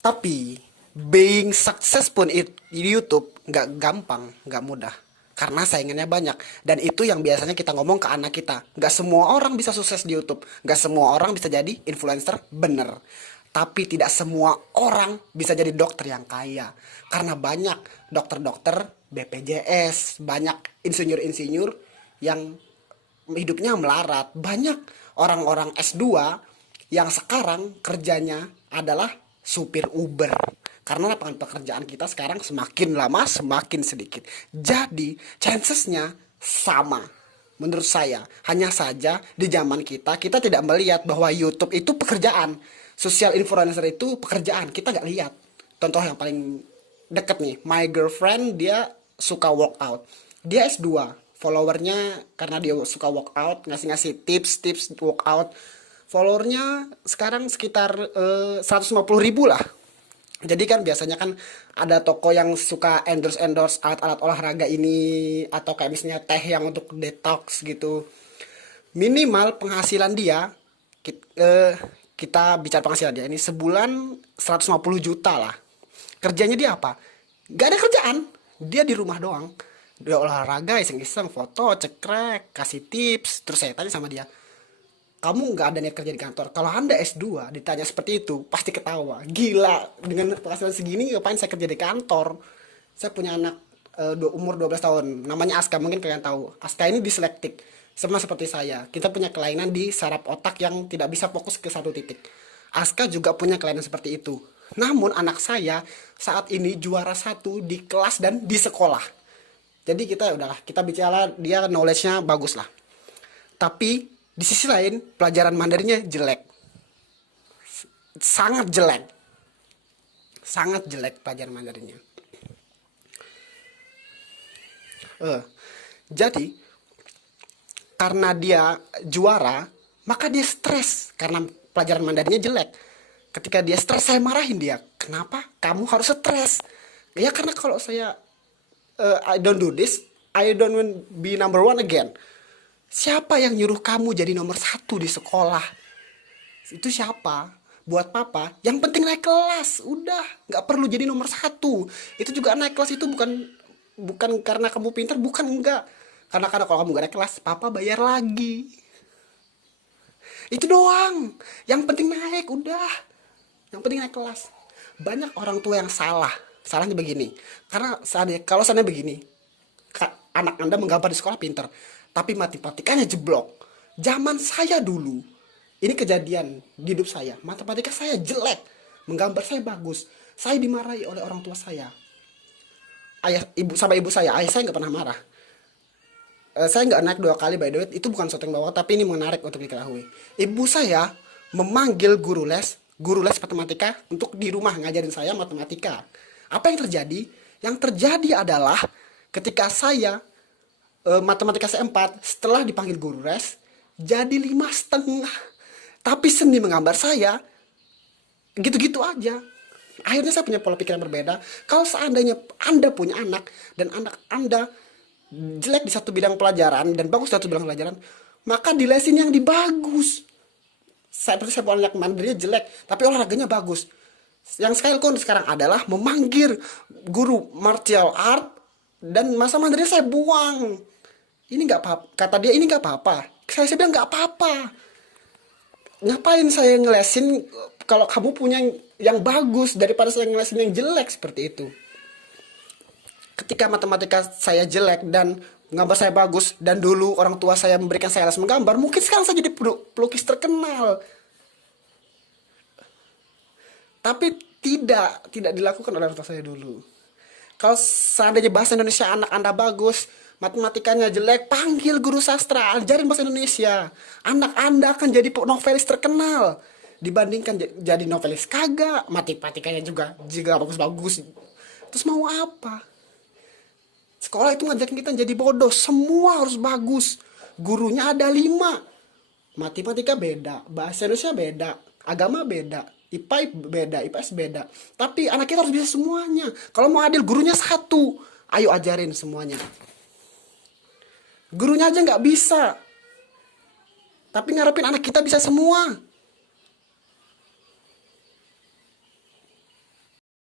Tapi being sukses pun di YouTube nggak gampang, nggak mudah. Karena saingannya banyak. Dan itu yang biasanya kita ngomong ke anak kita. Nggak semua orang bisa sukses di YouTube. Nggak semua orang bisa jadi influencer bener. Tapi tidak semua orang bisa jadi dokter yang kaya. Karena banyak dokter-dokter BPJS, banyak insinyur-insinyur yang hidupnya melarat. Banyak orang-orang S2 yang sekarang kerjanya adalah supir Uber. Karena lapangan pekerjaan kita sekarang semakin lama semakin sedikit. Jadi, chancesnya sama. Menurut saya, hanya saja di zaman kita tidak melihat bahwa YouTube itu pekerjaan. Social influencer itu pekerjaan, kita nggak lihat. Contoh yang paling deket nih, my girlfriend dia suka workout. Dia S2, followernya karena dia suka workout, ngasih-ngasih tips-tips workout. Followernya sekarang sekitar 150 ribu lah. Jadi kan biasanya kan ada toko yang suka endorse-endorse alat-alat olahraga ini atau kayak misalnya teh yang untuk detox gitu. Minimal penghasilan dia kita bicara penghasilan dia ini sebulan 150 juta lah. Kerjanya dia apa? Gak ada kerjaan. Dia di rumah doang. Dia olahraga, iseng-iseng, foto, cekrek, kasih tips. Terus saya tanya sama dia, kamu nggak ada niat kerja di kantor. Kalau Anda S2 ditanya seperti itu, pasti ketawa. Gila, dengan penghasilan segini ngapain saya kerja di kantor? Saya punya anak umur 12 tahun, namanya Aska, mungkin kalian tahu. Aska ini dislektik, sama seperti saya. Kita punya kelainan di saraf otak yang tidak bisa fokus ke satu titik. Aska juga punya kelainan seperti itu. Namun anak saya saat ini juara satu di kelas dan di sekolah. Jadi kita udahlah, kita bicara dia knowledge-nya bagus lah. Tapi di sisi lain pelajaran Mandarinnya jelek, sangat jelek, sangat jelek pelajaran Mandarinnya. Jadi karena dia juara, maka dia stres karena pelajaran Mandarinnya jelek. Ketika dia stres, saya marahin dia. Kenapa kamu harus stres? Ya karena kalau saya I don't do this, I don't want be number one again. Siapa yang nyuruh kamu jadi nomor satu di sekolah? Itu siapa? Buat papa, yang penting naik kelas. Udah, nggak perlu jadi nomor satu. Itu juga naik kelas itu bukan bukan karena kamu pintar, bukan enggak. Karena kalau kamu gak naik kelas, papa bayar lagi. Itu doang. Yang penting naik, udah. Yang penting naik kelas. Banyak orang tua yang salah. Salahnya begini. Karena kalau seandainya begini, anak Anda menggambar di sekolah pinter, tapi matematikanya jeblok. Zaman saya dulu, ini kejadian di hidup saya. Matematika saya jelek, menggambar saya bagus. Saya dimarahi oleh orang tua saya. Ibu saya, ayah saya nggak pernah marah. Saya nggak naik 2 kali by the way, itu bukan sesuatu yang bawa, tapi ini menarik untuk diketahui. Ibu saya memanggil guru les matematika untuk di rumah ngajarin saya matematika. Apa yang terjadi? Yang terjadi adalah ketika saya matematika saya 4, setelah dipanggil guru les jadi 5,5. Tapi seni menggambar saya gitu-gitu aja. Akhirnya saya punya pola pikir yang berbeda. Kalau seandainya Anda punya anak dan anak Anda jelek di satu bidang pelajaran dan bagus di satu bidang pelajaran, maka dilesin yang dibagus. Saya punya anak Mandarinnya jelek, tapi olahraganya bagus. Yang sekarang adalah memanggil guru martial art dan masa Mandarin saya buang. Ini nggak apa, kata dia ini nggak apa-apa. Saya bilang nggak apa-apa. Ngapain saya ngelesin kalau kamu punya yang bagus daripada saya ngelesin yang jelek seperti itu. Ketika matematika saya jelek dan gambar saya bagus dan dulu orang tua saya memberikan saya les menggambar, mungkin sekarang saya jadi pelukis terkenal. Tapi tidak dilakukan oleh orang tua saya dulu. Kalau seandainya bahasa Indonesia anak Anda bagus, matematikanya jelek, panggil guru sastra, ajarin bahasa Indonesia. Anak Anda akan jadi novelis terkenal. Dibandingkan jadi novelis kagak, matematikanya juga bagus-bagus. Terus mau apa? Sekolah itu ngajakin kita jadi bodoh, semua harus bagus. Gurunya ada 5. Matematika beda, bahasa Indonesia beda, agama beda, IPA beda, IPS beda. Tapi anak kita harus bisa semuanya. Kalau mau adil, gurunya 1. Ayo ajarin semuanya. Gurunya aja nggak bisa. Tapi ngarepin anak kita bisa semua.